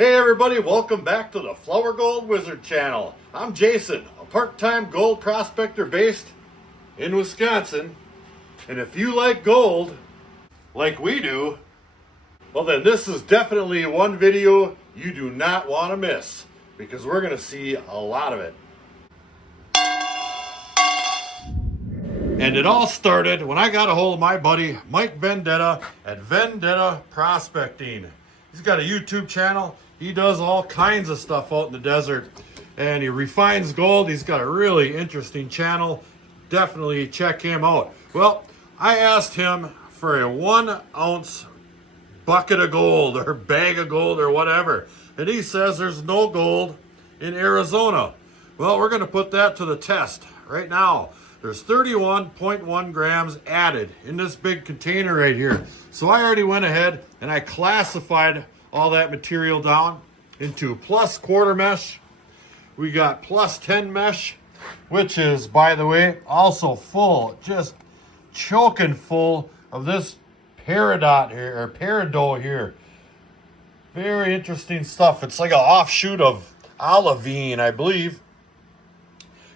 Hey everybody, welcome back to the Flourgoldwizards channel. I'm Jason, a part-time gold prospector based in Wisconsin. And if you like gold, like we do, well then this is definitely one video you do not want to miss, because we're going to see a lot of it. And it all started when I got a hold of my buddy Mike Vendetta at Vendetta Prospecting. He's got a YouTube channel. He does all kinds of stuff out in the desert, and he refines gold. He's got a really interesting channel. Definitely check him out. Well, I asked him for a 1 ounce bucket of gold or bag of gold or whatever, and he says there's no gold in Arizona. Well, we're going to put that to the test right now. There's 31.1 grams added in this big container right here. So I already went ahead and I classified all that material down into plus quarter mesh. We got plus 10 mesh, which is, by the way, also full, just choking full of this peridot here, or peridot here. Very interesting stuff. It's like an offshoot of olivine, I believe.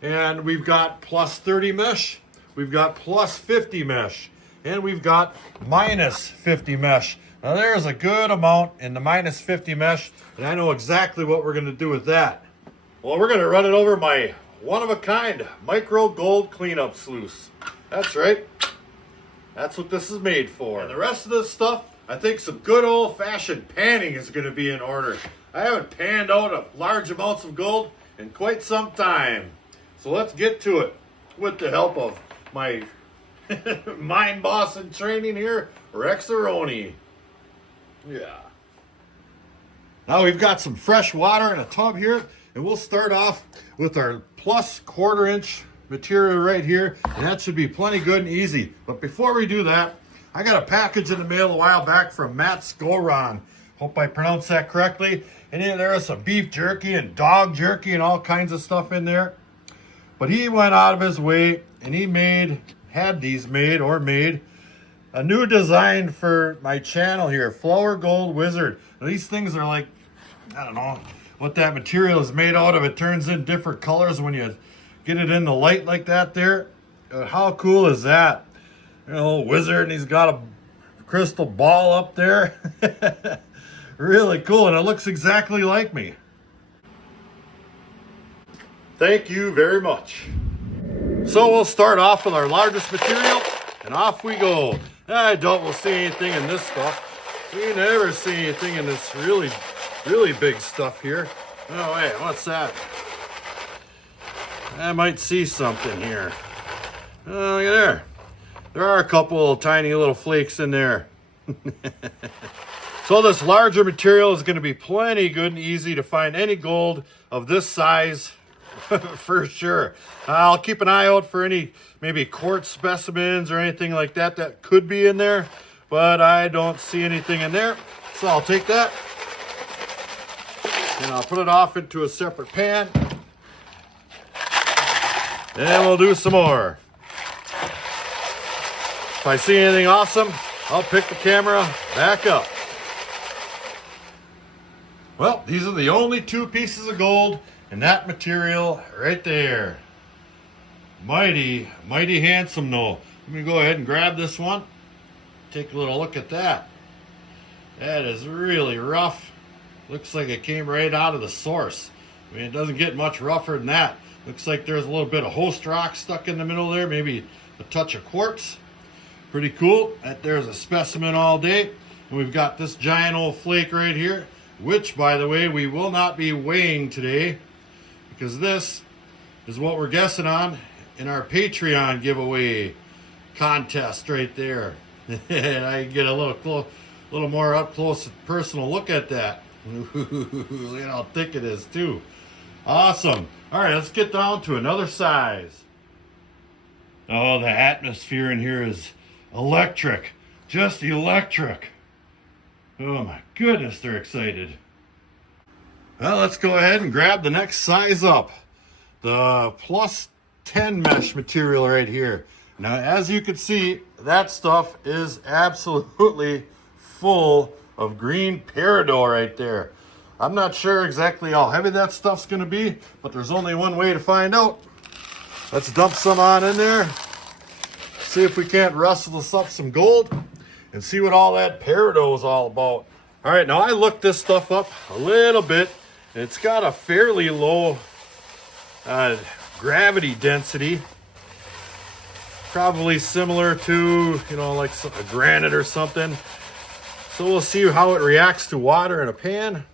And we've got plus 30 mesh, we've got plus 50 mesh, and we've got minus 50 mesh. Now there's a good amount in the minus 50 mesh, and I know exactly what we're going to do with that. Well, we're going to run it over my one-of-a-kind micro gold cleanup sluice. That's right. That's what this is made for. And the rest of this stuff, I think some good old-fashioned panning is going to be in order. I haven't panned out large amounts of gold in quite some time. So let's get to it with the help of my mind boss in training here, Rexaroni. Yeah. Now we've got some fresh water in a tub here, and we'll start off with our plus quarter inch material right here, and that should be plenty good and easy. But before we do that, I got a package in the mail a while back from Matt Scoron. Hope I pronounced that correctly. And there was some beef jerky and dog jerky and all kinds of stuff in there. But he went out of his way and he had these made a new design for my channel here, Flourgoldwizards. These things are like, I don't know what that material is made out of. It turns in different colors when you get it in the light like that there. How cool is that? You know, wizard, and he's got a crystal ball up there. Really cool, and it looks exactly like me. Thank you very much. So we'll start off with our largest material, and off we go. I doubt we'll see anything in this stuff. We never see anything in this really, really big stuff here. Oh wait, what's that? I might see something here. Oh, look at there. There are a couple of tiny little flakes in there. So this larger material is going to be plenty good and easy to find any gold of this size. For sure. I'll keep an eye out for any maybe quartz specimens or anything like that that could be in there, but I don't see anything in there. So I'll take that and I'll put it off into a separate pan, and we'll do some more. If I see anything awesome, I'll pick the camera back up. Well, these are the only two pieces of gold and that material right there. Mighty, mighty handsome though. Let me go ahead and grab this one. Take a little look at that. That is really rough. Looks like it came right out of the source. I mean, it doesn't get much rougher than that. Looks like there's a little bit of host rock stuck in the middle there. Maybe a touch of quartz. Pretty cool. That there's a specimen all day. And we've got this giant old flake right here, which, by the way, we will not be weighing today, because this is what we're guessing on in our Patreon giveaway contest right there. And I can get a little more up close and personal look at that. Look at how thick it is too. Awesome. All right, let's get down to another size. Oh, the atmosphere in here is electric. Just electric. Oh my goodness, they're excited. Well, let's go ahead and grab the next size up. The plus 10 mesh material right here. Now, as you can see, that stuff is absolutely full of green peridot right there. I'm not sure exactly how heavy that stuff's gonna be, but there's only one way to find out. Let's dump some on in there. See if we can't rustle us up some gold and see what all that peridot is all about. All right, now I looked this stuff up a little bit. It's got a fairly low gravity density. Probably similar to, you know, like a granite or something. So we'll see how it reacts to water in a pan.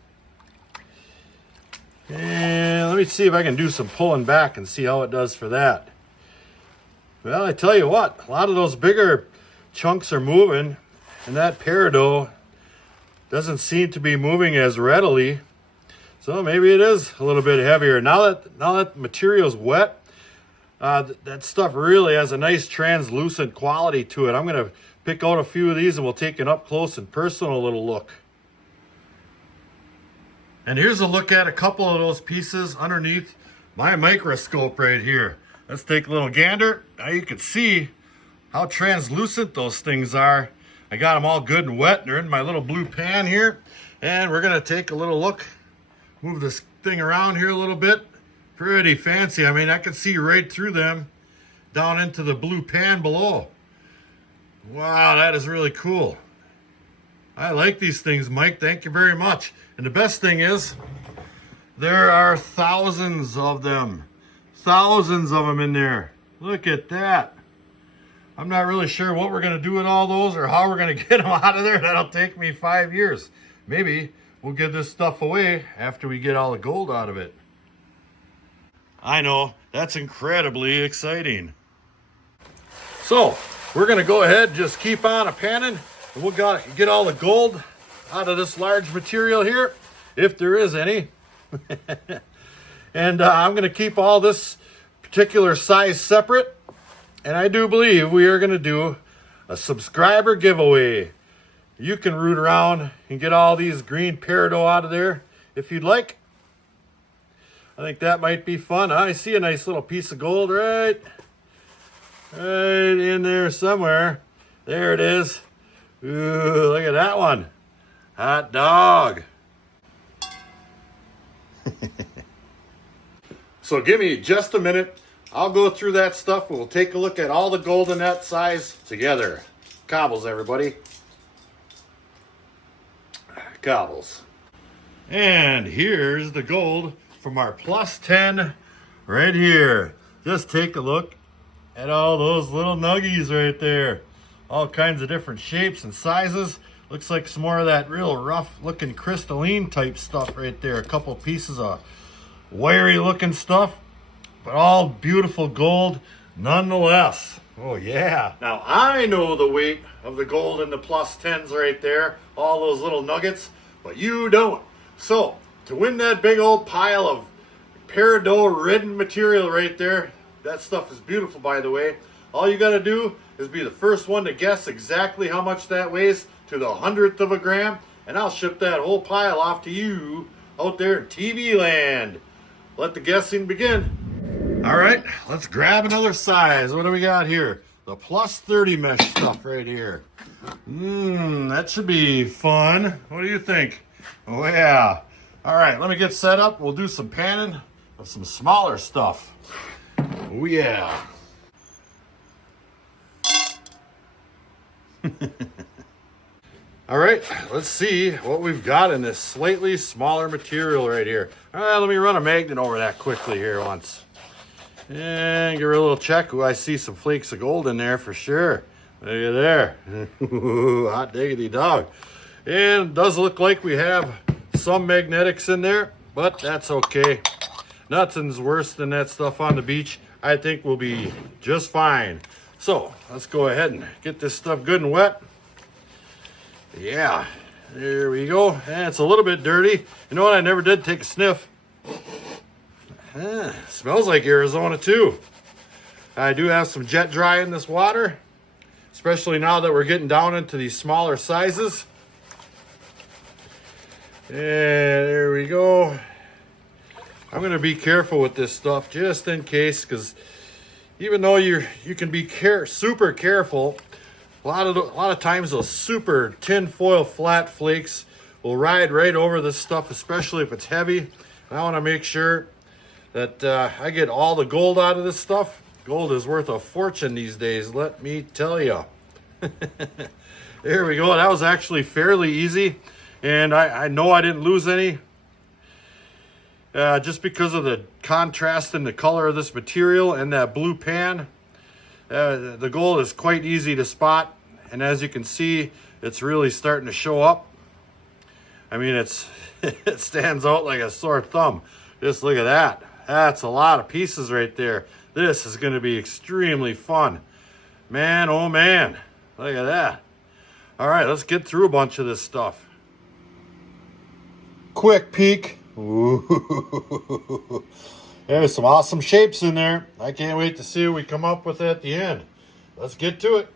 And let me see if I can do some pulling back and see how it does for that. Well, I tell you what, a lot of those bigger chunks are moving, and that peridot doesn't seem to be moving as readily. So maybe it is a little bit heavier. Now that the material's wet, that stuff really has a nice translucent quality to it. I'm going to pick out a few of these and we'll take an up close and personal little look. And here's a look at a couple of those pieces underneath my microscope right here. Let's take a little gander. Now you can see how translucent those things are. I got them all good and wet. They're in my little blue pan here. And we're going to take a little look. Move this thing around here a little bit. Pretty fancy. I mean, I can see right through them down into the blue pan below. Wow, that is really cool. I like these things, Mike. Thank you very much. And the best thing is, there are thousands of them. Thousands of them in there. Look at that. I'm not really sure what we're going to do with all those or how we're going to get them out of there. That'll take me 5 years. Maybe we'll give this stuff away after we get all the gold out of it. I know, that's incredibly exciting. So, we're going to go ahead and just keep on panning. And we'll get all the gold out of this large material here, if there is any. And I'm going to keep all this particular size separate. And I do believe we are going to do a subscriber giveaway. You can root around and get all these green peridot out of there if you'd like. I think that might be fun. I see a nice little piece of gold right in there somewhere. There it is. Ooh, look at that one. Hot dog. So give me just a minute. I'll go through that stuff. We'll take a look at all the gold in that size together. Cobbles, everybody. Cobbles. And here's the gold from our plus 10 right here. Just take a look at all those little nuggies right there. All kinds of different shapes and sizes. Looks like some more of that real rough looking crystalline type stuff right there. A couple pieces of wiry looking stuff, but all beautiful gold nonetheless. Oh yeah. Now I know the weight of the gold in the plus 10s right there. All those little nuggets, but you don't. So to win that big old pile of peridot ridden material right there, that stuff is beautiful, by the way. All you got to do is be the first one to guess exactly how much that weighs to the 100th of a gram, and I'll ship that whole pile off to you out there in TV land. Let the guessing begin. All right, let's grab another size. What do we got here? The plus 30 mesh stuff right here. That should be fun. What do you think? Oh yeah. All right, let me get set up. We'll do some panning of some smaller stuff. Oh yeah. All right, let's see what we've got in this slightly smaller material right here. All right, let me run a magnet over that quickly here once. And give her a little check. Ooh, I see some flakes of gold in there for sure. Look at there. Hot diggity dog. And it does look like we have some magnetics in there, but that's okay. Nothing's worse than that stuff on the beach. I think we'll be just fine. So let's go ahead and get this stuff good and wet. Yeah, there we go. And it's a little bit dirty. You know what? I never did take a sniff. Smells like Arizona too. I do have some jet dry in this water, especially now that we're getting down into these smaller sizes. And there we go. I'm going to be careful with this stuff just in case, because even though you can be super careful, a lot of times those super tin foil flat flakes will ride right over this stuff, especially if it's heavy. And I want to make sure that I get all the gold out of this stuff. Gold is worth a fortune these days, let me tell you. There we go. That was actually fairly easy. And I know I didn't lose any. Just because of the contrast in the color of this material and that blue pan. The gold is quite easy to spot. And as you can see, it's really starting to show up. I mean, it stands out like a sore thumb. Just look at that. That's a lot of pieces right there. This is going to be extremely fun. Man, oh man. Look at that. All right, let's get through a bunch of this stuff. Quick peek. Ooh. There's some awesome shapes in there. I can't wait to see what we come up with at the end. Let's get to it.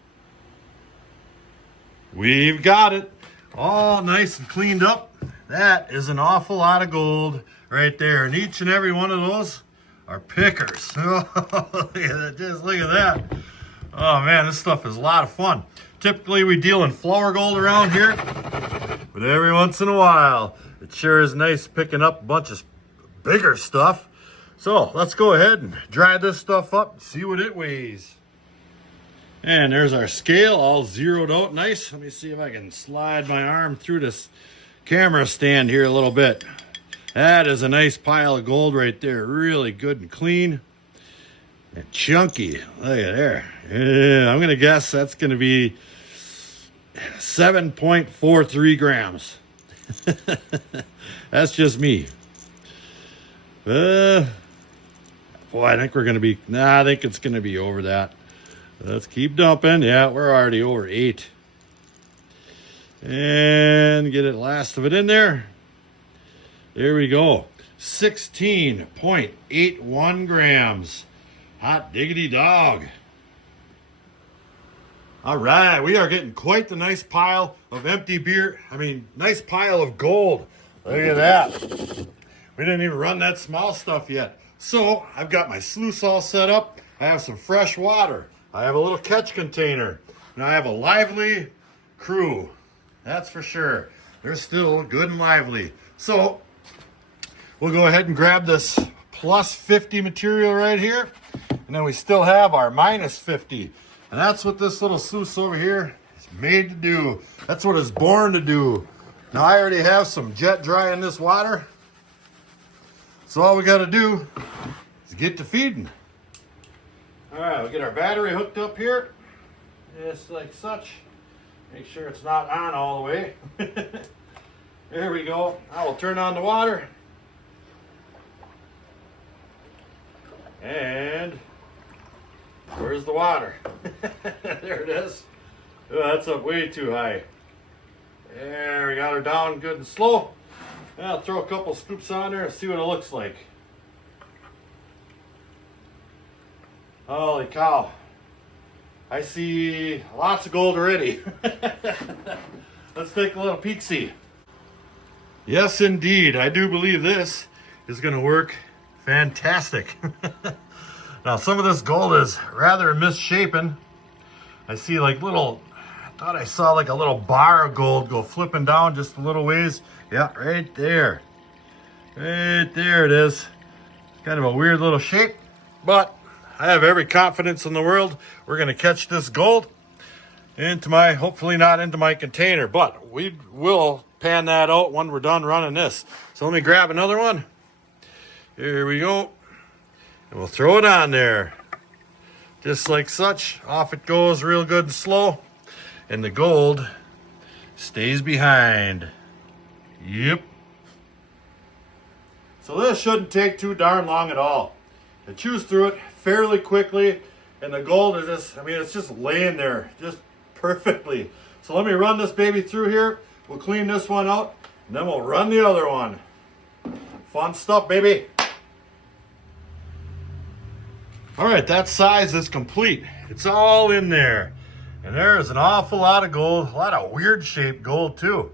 We've got it. All nice and cleaned up. That is an awful lot of gold right there. And each and every one of those are pickers. Look at that. Just look at that. Oh man, this stuff is a lot of fun. Typically we deal in flour gold around here, but every once in a while, it sure is nice picking up a bunch of bigger stuff. So let's go ahead and dry this stuff up and see what it weighs. And there's our scale all zeroed out nice. Let me see if I can slide my arm through this camera stand here a little bit. That is a nice pile of gold right there. Really good and clean and chunky. Look at there. Yeah, I'm going to guess that's going to be 7.43 grams. That's just me. Boy, I think we're going to be, I think it's going to be over that. Let's keep dumping. Yeah, we're already over 8. And get it last of it in there. There we go. 16.81 grams. Hot diggity dog. All right, we are getting quite the nice pile of empty beer. Nice pile of gold. Look at that. We didn't even run that small stuff yet. So I've got my sluice all set up. I have some fresh water. I have a little catch container. And I have a lively crew. That's for sure. They're still good and lively. So we'll go ahead and grab this plus 50 material right here. And then we still have our minus 50. And that's what this little sluice over here is made to do. That's what it's born to do. Now I already have some jet dry in this water. So all we got to do is get to feeding. All right, we'll get our battery hooked up here. Just like such. Make sure it's not on all the way. There we go. I will turn on the water. And where's the water? There it is. Oh, that's up way too high. There, we got her down good and slow. And I'll throw a couple scoops on there and see what it looks like. Holy cow. I see lots of gold already. Let's take a little peek-see. Yes, indeed. I do believe this is going to work fantastic. Now, some of this gold is rather misshapen. I see like little, I thought I saw like a little bar of gold go flipping down just a little ways. Yeah, right there. Right there it is. It's kind of a weird little shape, but I have every confidence in the world we're going to catch this gold into my, hopefully not into my container, but we will pan that out when we're done running this. So let me grab another one. Here we go. And we'll throw it on there. Just like such. Off it goes real good and slow. And the gold stays behind. Yep. So this shouldn't take too darn long at all. I chews through it fairly quickly. And the gold is just, it's just laying there just perfectly. So let me run this baby through here. We'll clean this one out. And then we'll run the other one. Fun stuff, baby. All right, that size is complete. It's all in there. And there is an awful lot of gold, a lot of weird shaped gold too.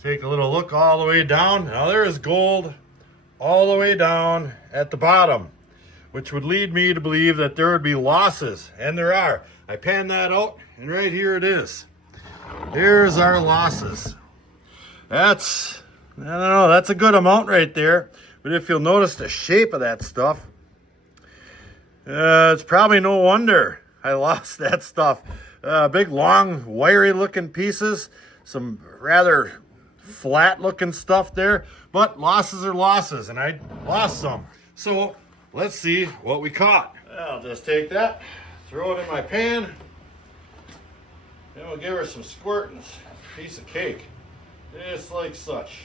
Take a little look all the way down. Now there is gold all the way down at the bottom, which would lead me to believe that there would be losses, and there are. I panned that out, and right here it is. Here's our losses. That's, I don't know, that's a good amount right there. But if you'll notice the shape of that stuff, it's probably no wonder I lost that stuff. Big, long, wiry looking pieces, some rather flat looking stuff there, but losses are losses, and I lost some. So let's see what we caught. I'll just take that, throw it in my pan, and we'll give her some squirtings. Piece of cake, just like such.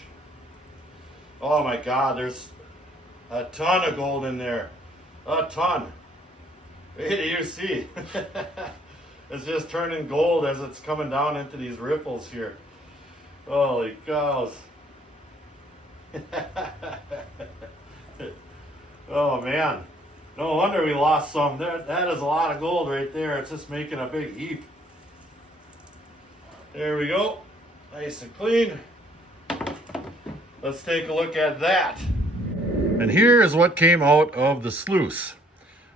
Oh my God, there's a ton of gold in there, a ton. Wait till you see. It's just turning gold as it's coming down into these ripples here. Holy cows. Oh man, no wonder we lost some. That is a lot of gold right there. It's just making a big heap. There we go, nice and clean. Let's take a look at that. And here is what came out of the sluice.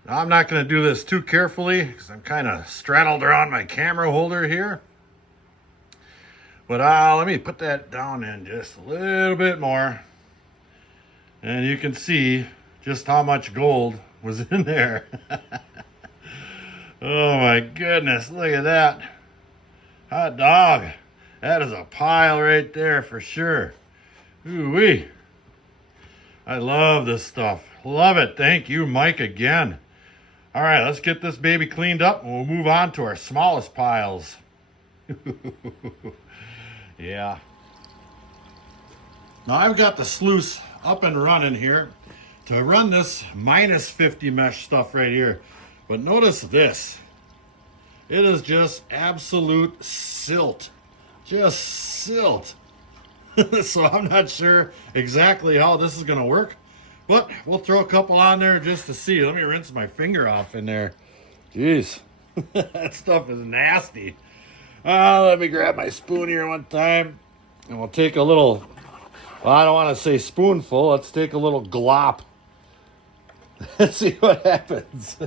Now I'm not going to do this too carefully because I'm kind of straddled around my camera holder here. But let me put that down in just a little bit more. And you can see just how much gold was in there. Oh my goodness, look at that. Hot dog. That is a pile right there for sure. Ooh-wee. I love this stuff. Love it. Thank you, Mike, again. All right, let's get this baby cleaned up and we'll move on to our smallest piles. Yeah. Now I've got the sluice up and running here to run this minus 50 mesh stuff right here. But notice this. It is just absolute silt. Just silt. So I'm not sure exactly how this is going to work. But we'll throw a couple on there just to see. Let me rinse my finger off in there. Jeez. That stuff is nasty. Let me grab my spoon here one time. And we'll take a little, well, I don't want to say spoonful. Let's take a little glop. Let's see what happens.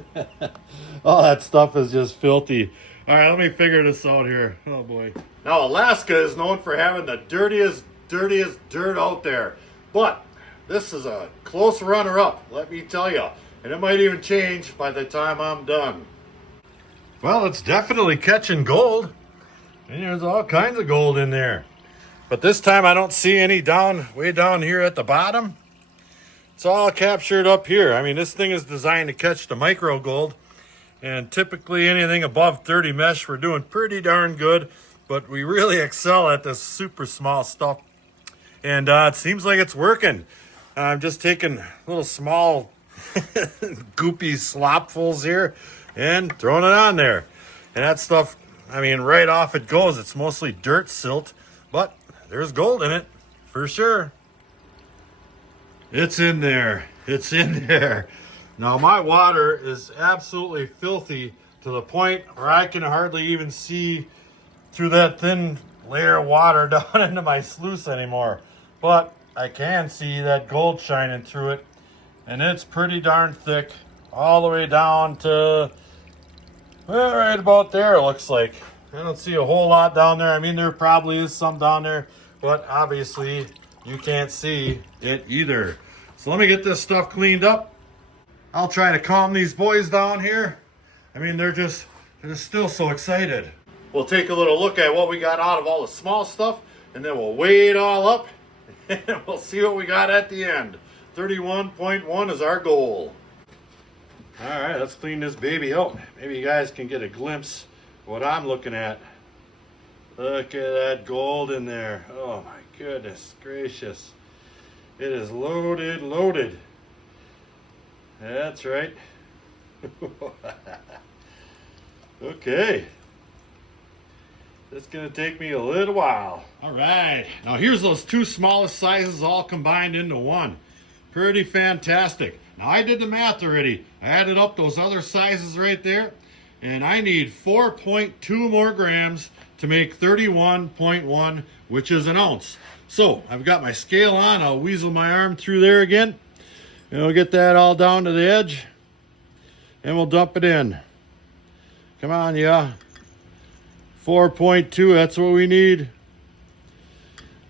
Oh, that stuff is just filthy. All right, let me figure this out here. Oh, boy. Now, Alaska is known for having the dirtiest dirt out there. But this is a close runner-up, let me tell you. And it might even change by the time I'm done. Well, it's definitely catching gold. And there's all kinds of gold in there. But this time I don't see any way down here at the bottom. It's all captured up here. I mean, this thing is designed to catch the micro gold. And typically anything above 30 mesh, we're doing pretty darn good. But we really excel at this super small stuff. And it seems like it's working. I'm just taking little small goopy slopfuls here and throwing it on there. And that stuff, I mean, right off it goes. It's mostly dirt silt, but there's gold in it for sure. It's in there. It's in there. Now my water is absolutely filthy to the point where I can hardly even see through that thin layer of water down into my sluice anymore. But I can see that gold shining through it, and it's pretty darn thick all the way down to, well, right about there it looks like. I don't see a whole lot down there. I mean, there probably is some down there, but obviously you can't see it either. So let me get this stuff cleaned up. I'll try to calm these boys down here. I mean, they're still so excited. We'll take a little look at what we got out of all the small stuff, and then we'll weigh it all up, and we'll see what we got at the end. 31.1 is our goal. All right, let's clean this baby out. Maybe you guys can get a glimpse of what I'm looking at. Look at that gold in there. Oh my goodness gracious. It is loaded, loaded. That's right. Okay. It's going to take me a little while. All right. Now here's those two smallest sizes all combined into one. Pretty fantastic. Now I did the math already. I added up those other sizes right there. And I need 4.2 more grams to make 31.1, which is an ounce. So I've got my scale on. I'll weasel my arm through there again. And we'll get that all down to the edge. And we'll dump it in. Come on, yeah. 4.2, that's what we need.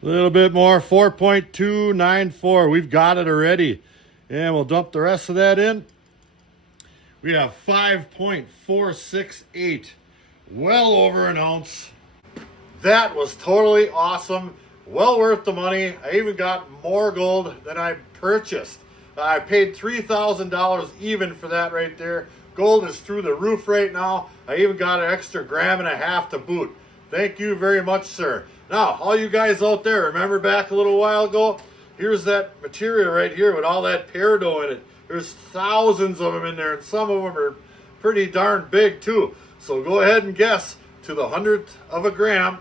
A little bit more, 4.294. We've got it already. And we'll dump the rest of that in. We have 5.468. Well over an ounce. That was totally awesome. Well worth the money. I even got more gold than I purchased. I paid $3,000 even for that right there. Gold is through the roof right now. I even got an extra 1.5 grams to boot. Thank you very much, sir. Now, all you guys out there, remember back a little while ago? Here's that material right here with all that peridot in it. There's thousands of them in there, and some of them are pretty darn big too. So go ahead and guess to the 100th of a gram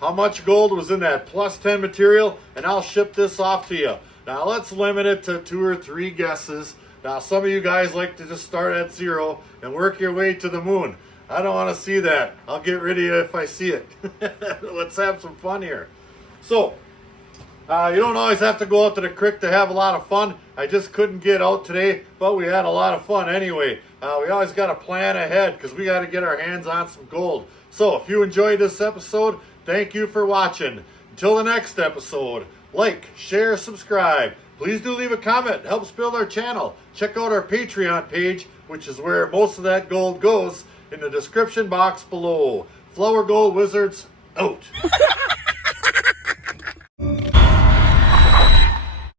how much gold was in that plus 10 material, and I'll ship this off to you. Now let's limit it to 2 or 3 guesses. Now some of you guys like to just start at 0 and work your way to the moon. I don't want to see that. I'll get rid of you if I see it. Let's have some fun here. So, you don't always have to go out to the creek to have a lot of fun. I just couldn't get out today, but we had a lot of fun anyway. We always got to plan ahead because we got to get our hands on some gold. So if you enjoyed this episode, thank you for watching. Until the next episode, like, share, subscribe. Please do leave a comment. It helps build our channel. Check out our Patreon page, which is where most of that gold goes, in the description box below. Flourgoldwizards out.